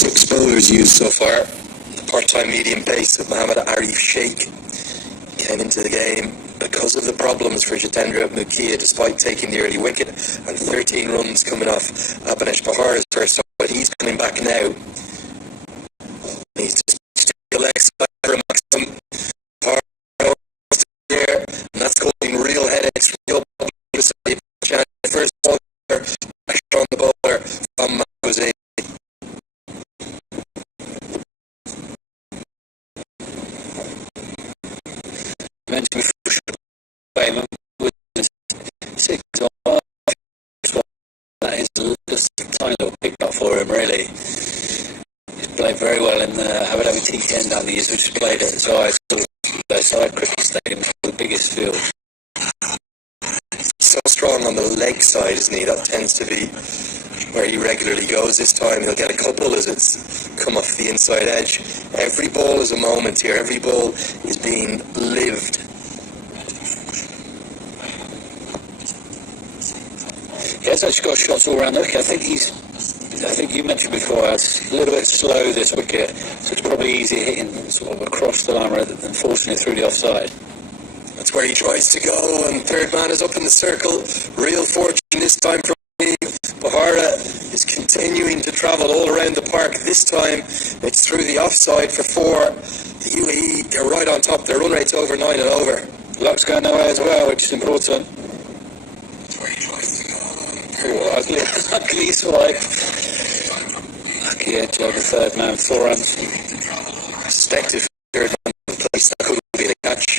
6 bowlers used so far. The part-time medium pace of Mohammad Arif Sheikh came into the game because of the problems for Jitendra Mukia, despite taking the early wicket and 13 runs coming off Abhinesh Bahar's first shot. But he's coming back now. He's just the leg side for a maximum there, and that's causing real headaches. First ball pressure on the bowler from Jose. Mentioned before, with 6 off, that is just a tiny little pick-up for him, really. He's played very well in the Abu Dhabi T10 down the years, which is played at the side cricket stadium, the biggest field. He's so strong on the leg side, isn't he? That tends to be where he regularly goes. This time he'll get a couple as it's come off the inside edge. Every ball is a moment here. Every ball is being lived. He has actually got shots all around the wicket. I think you mentioned before, it's a little bit slow, this wicket, so it's probably easier hitting sort of across the line rather than forcing it through the offside. That's where he tries to go, and third man is up in the circle. Real fortune this time for me. Bahara is continuing to travel all around the park. This time it's through the offside for 4. The UAE are right on top. Their run rate's over 9 and over. Luck's going away as well, which is important. That's where he tries to go. Ugly swipe. Lucky edge over third man, 4 runs. Suspected third man place. That could be the catch.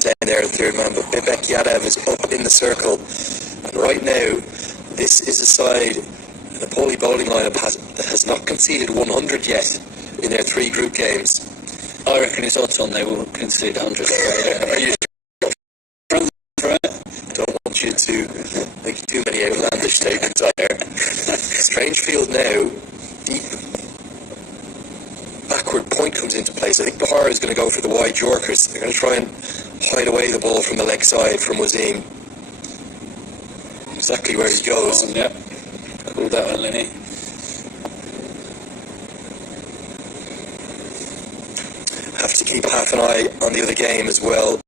Down there, third man, but Bibek Yadav is up in the circle. And right now, this is a side, the Nepali bowling lineup has not conceded 100 yet in their 3 group games. I reckon it's odds on they will concede 100. Are you don't want you to make too many outlandish statements out there. Strange field now, deep backward point comes into place. I think Bahar is going to go for the wide Yorkers. They're going to try and hide away the ball from the leg side from Wasim. Exactly where he goes. Yeah, called that one, Lenny. Have to keep half an eye on the other game as well.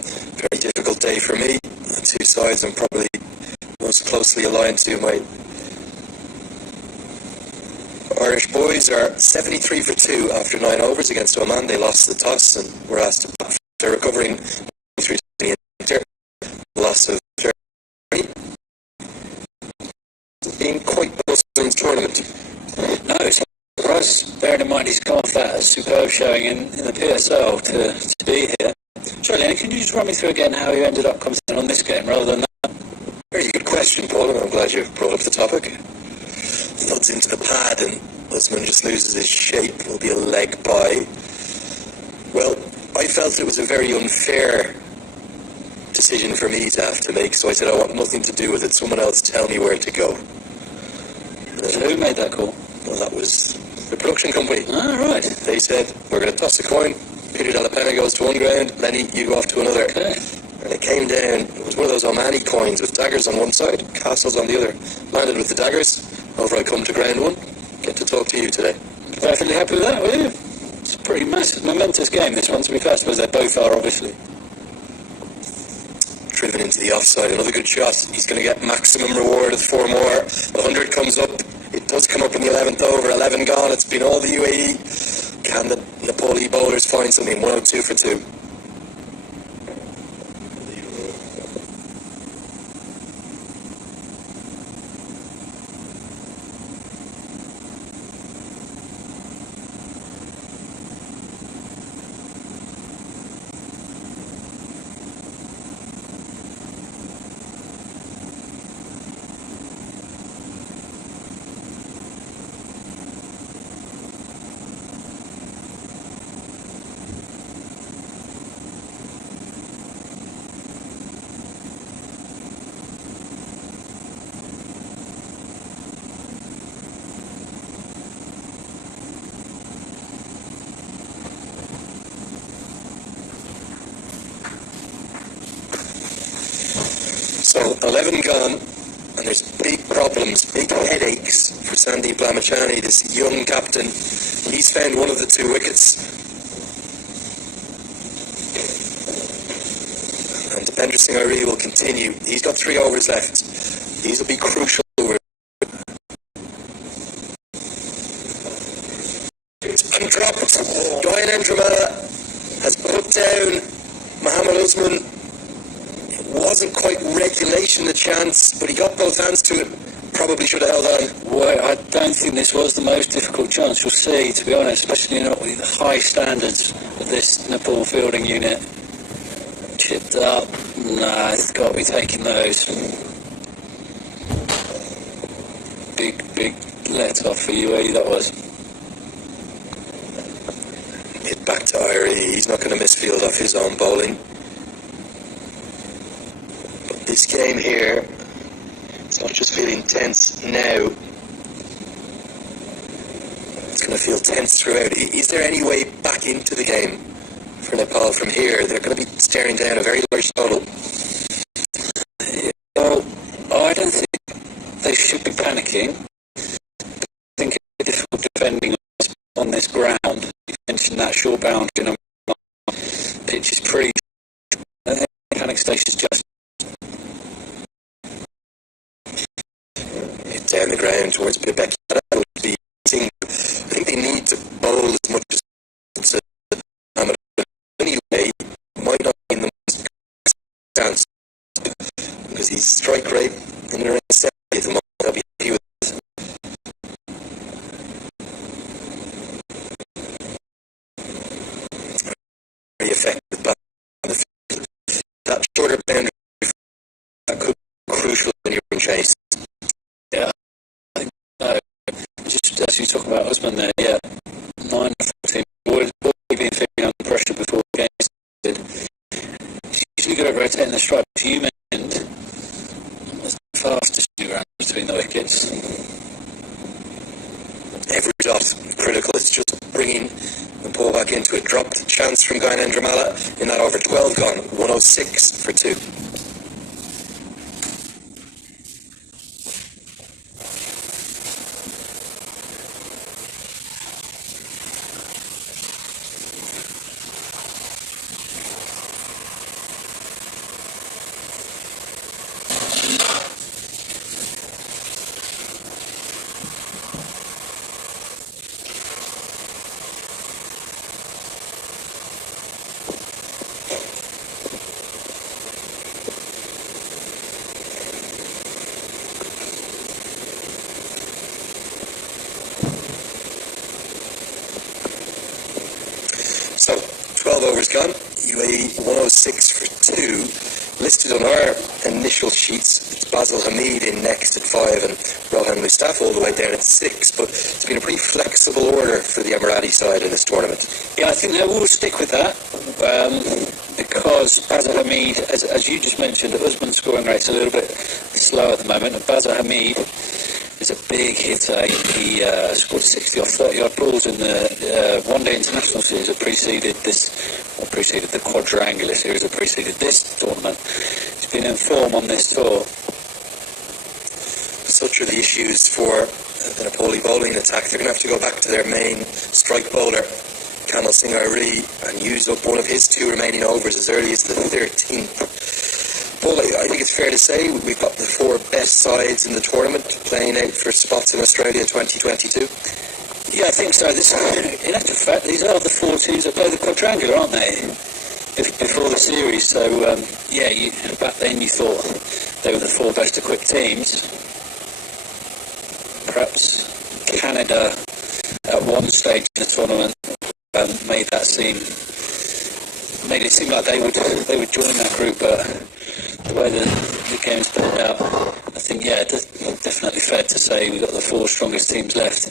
Very difficult day for me. The 2 sides I'm probably most closely aligned to. My Irish boys are 73 for 2 after 9 overs against Oman. They lost the toss and were asked to bat. They're recovering through the loss of Germany. It's been quite the Muslims tournament. No, it's a surprise, bearing in mind he's come off that superb showing in the PSL to be here. Charlie, can you just run me through again how you ended up coming on this game rather than that? Very good question, Paul, and I'm glad you've brought up the topic. Thuds into the pad and Usman just loses his shape. Will be a leg by. Well, I felt it was a very unfair decision for me to have to make, so I said I want nothing to do with it. Someone else tell me where to go. So who made that call? Well, that was the production company. Ah, right. They said, we're going to toss a coin. Peter Della Penna goes to one ground, Lenny, you go off to another. Okay. And it came down, it was one of those Omani coins with daggers on one side, castles on the other. Landed with the daggers. Over I come to ground 1. Get to talk to you today. Perfectly happy with that, were you? It's a pretty massive, momentous game, this one, to be fair. I suppose they both are, obviously. Driven into the offside, another good shot. He's going to get maximum reward of 4 more. The 100 comes up. It does come up in the 11th over. 11 gone. It's been all the UAE. Can the Nepali bowlers find something? 102 for 2. So 11 gone, and there's big problems, big headaches for Sandeep Lamachani, this young captain. He's found one of the 2 wickets. And Dipendra Singh Airi will continue. He's got 3 overs left. These will be crucial overs. Undropped. Gyanendra has put down Mohammad Usman. It wasn't quite regulation the chance, but he got both hands to it. Probably should have held on. Well, I don't think this was the most difficult chance. You'll see, to be honest, especially with the high standards of this Nepal fielding unit. Chipped up. Nah, it's got to be taking those. Big let off for UAE, that was. Hit back to Irie. He's not going to miss field off his own bowling. But this game here, it's not just feeling tense now. It's going to feel tense throughout. Is there any way back into the game for Nepal from here? They're going to be staring down a very large total. Well, I don't think they should be panicking. I think it's difficult defending on this ground. You mentioned that short boundary number. Pitch is pretty. I think panic station's just hit down the ground towards Pibek. That would be. I think they need to bowl as much as anyway. Might not be in the most stance because he's strike rate in around 70 at the moment. I'll be happy with it. Very effective back on the field. That shorter boundary that could be crucial when you're in chase. Yeah, I think just as you talk about Usman there, yeah, 9-14, always been feeling under pressure before the game started. He's usually good at rotating the strike. As you mentioned, the fastest new round between the wickets. Every dot critical. It's just bringing the ball back into it. Dropped chance from Gyanendra Mala in that over 12 gone. 106 for 2. So, 12 overs gone. UAE 106 for 2. Listed on our initial sheets, it's Basil Hamid in next at 5 and Rohan Mustafa all the way down at 6. But it's been a pretty flexible order for the Emirati side in this tournament. Yeah, I think they will stick with that because Basil Hamid, as you just mentioned, the Usman scoring rate's a little bit slow at the moment, and Basil Hamid is a big hitter. He scored 60 off 30-yard balls in the one-day international series that preceded the quadrangular series that preceded this tournament. He's been in form on this tour. Such are the issues for the Nepali bowling attack. They're going to have to go back to their main strike bowler, Kamal Singh Airi, and use up one of his 2 remaining overs as early as the 13th. Well, I think it's fair to say we've got the 4 best sides in the tournament playing out for spots in Australia 2022. Yeah, I think so. In actual fact, these are the 4 teams that play the quadrangular, aren't they? Before the series. So, back then you thought they were the 4 best equipped teams. Perhaps Canada at one stage in the tournament made it seem like they would join that group, but the way the game's played out, I think, definitely fair to say we've got the 4 strongest teams left,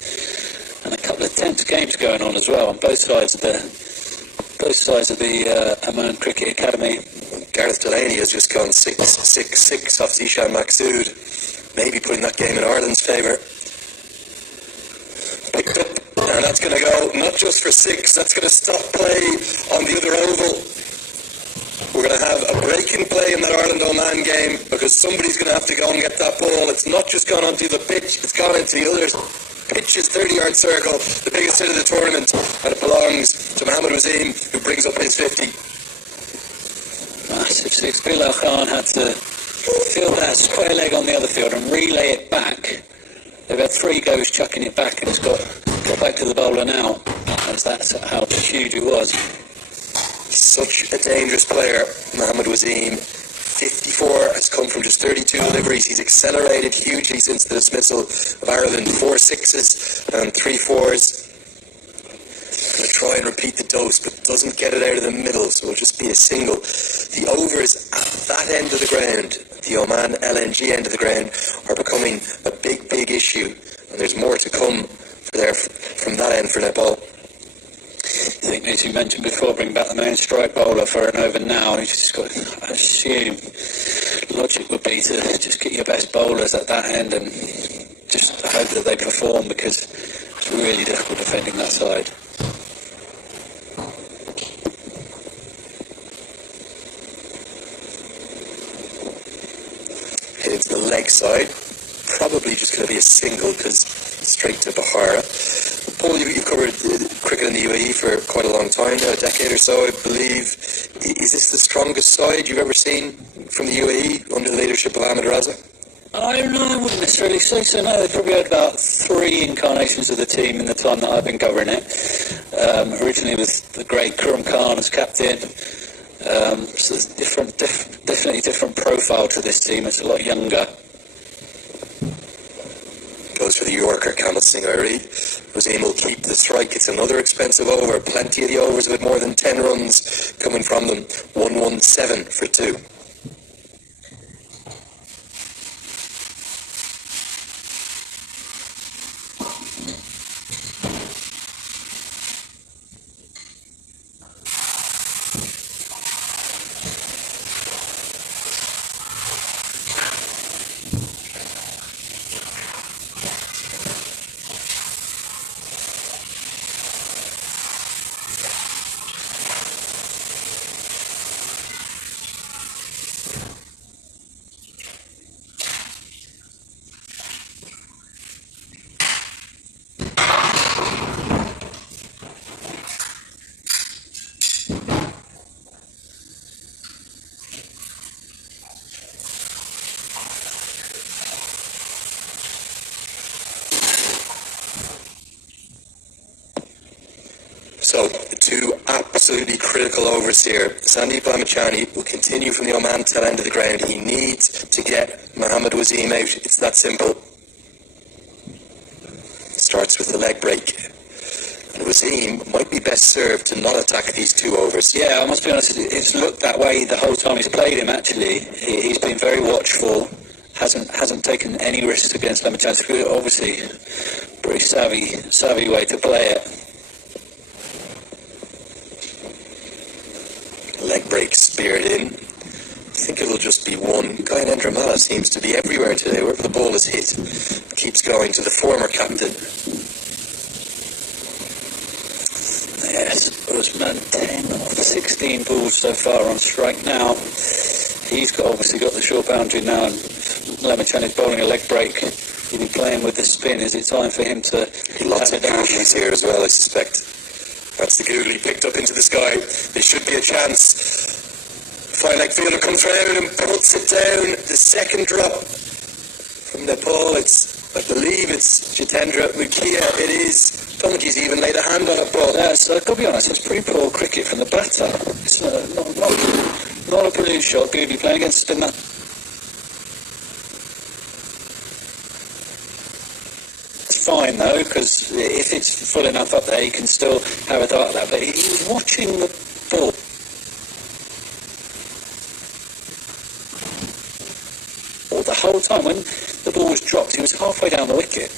and a couple of tense games going on as well on both sides of the Amman Cricket Academy. Gareth Delaney has just gone 6-6 off Zishan Maqsood, maybe putting that game in Ireland's favour. Picked up, and that's going to go not just for 6, that's going to stop play on the other oval. We're going to have a break in play in that Ireland-Oman game because somebody's going to have to go and get that ball. It's not just gone onto the pitch, it's gone into the other pitch's 30-yard circle, the biggest hit of the tournament, and it belongs to Mohammed Wasim, who brings up his 50. Massive six. Bilal Khan had to field that square leg on the other field and relay it back. They've had 3 goes chucking it back, and it's got back to the bowler now. That's how huge it was. Such a dangerous player, Mohammed Wasim. 54 has come from just 32 deliveries. He's accelerated hugely since the dismissal of Ireland. 4 sixes and 3 fours. Going to try and repeat the dose, but doesn't get it out of the middle, so it'll just be a single. The overs at that end of the ground, the Oman LNG end of the ground, are becoming a big, big issue, and there's more to come from that end for Nepal. I think, as you mentioned before, bring back the main strike bowler for an over now. You just got to assume logic would be to just get your best bowlers at that end and just hope that they perform, because it's really difficult defending that side. Hit into the leg side. Probably just going to be a single because straight to Bahara. Paul, you've covered cricket in the UAE for quite a long time now, a decade or so, I believe. Is this the strongest side you've ever seen from the UAE under the leadership of Ahmed Raza? I don't know, I wouldn't necessarily say so. No, they've probably had about 3 incarnations of the team in the time that I've been covering it. Originally with the great Kuram Khan as captain. So there's definitely different profile to this team. It's a lot younger. Goes for the Yorker, Kamal Singh I read. Wasim will keep the strike. It's another expensive over. Plenty of the overs with more than 10 runs coming from them. 117 for 2. So, the 2 absolutely critical overs here. Sandeep Lamachani will continue from the Oman tail end of the ground. He needs to get Mohammed Wasim out. It's that simple. Starts with the leg break. And Wasim might be best served to not attack these 2 overs. Yeah, I must be honest, it's looked that way the whole time he's played him, actually. He's been very watchful, hasn't taken any risks against Lamachani. Obviously, pretty savvy way to play it. Leg break speared in. I think it'll just be 1. Guy Nendramala seems to be everywhere today. Wherever the ball is hit, keeps going to the former captain. Yes, Usman 10 of the 16 balls so far on strike now. He's obviously got the short boundary now, and Lamachani's bowling a leg break. He'll be playing with the spin. Is it time for him to... Lots of googlies here as well, I suspect. That's the googly picked up into the sky. There should be a chance. Fly leg fielder comes round and puts it down. The second drop from Nepal. I believe it's Jitendra Mukhiya. It is. I don't think he's even laid a hand on a ball. Yes, I've got to be honest, it's pretty poor cricket from the batter. It's not a brilliant shot. Googly playing against spinner. It's fine though, because if it's full enough up there, you can still have a dart at that. But he was watching the ball. The whole time when the ball was dropped, he was halfway down the wicket.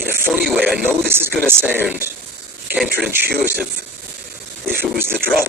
In a funny way, I know this is going to sound counterintuitive. If it was the drop,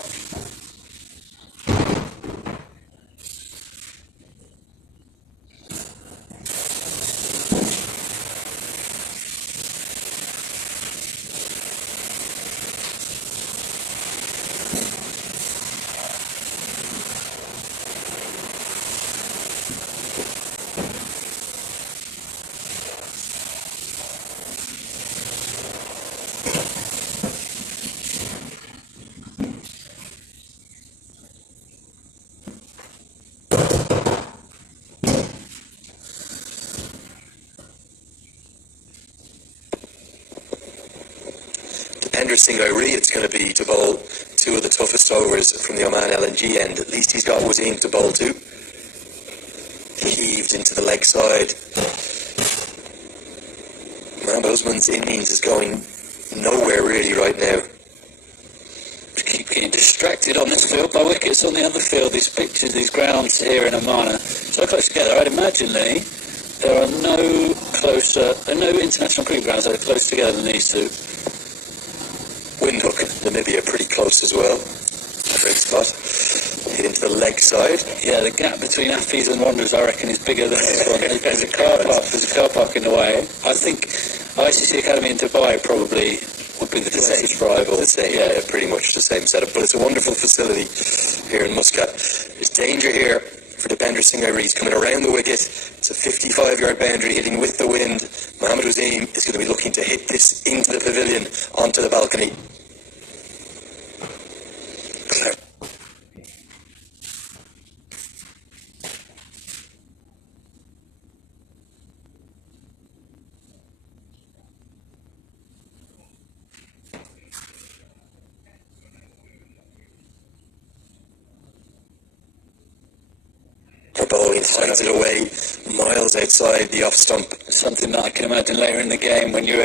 Dipender Singh Airi it's going to be to bowl two of the toughest overs from the Oman LNG end. At least he's got Wasim to bowl to. Heaved into the leg side. Mohammad Usman's innings is going nowhere really right now. Keep getting distracted on this field by wickets on the other field. These pitches, these grounds here in Oman are so close together. I'd imagine, Lee, there are no international cricket grounds that are close together than these two. Windhoek, Namibia, pretty close as well. Great spot. Hit into the leg side. Yeah, the gap between Afis and Wanderers, I reckon, is bigger than this one. There's a car park in the way. I think ICC Academy in Dubai probably would be the closest rival. Yeah, pretty much the same setup. But it's a wonderful facility here in Muscat. There's danger here for Dipender Singh Airi. He's coming around the wicket. It's a 55-yard boundary hitting with the wind. Mohammad Wasim is going to be looking to hit this into the pavilion onto the balcony. Bowling finds it away miles outside the off stump. Something that I can imagine later in the game when you're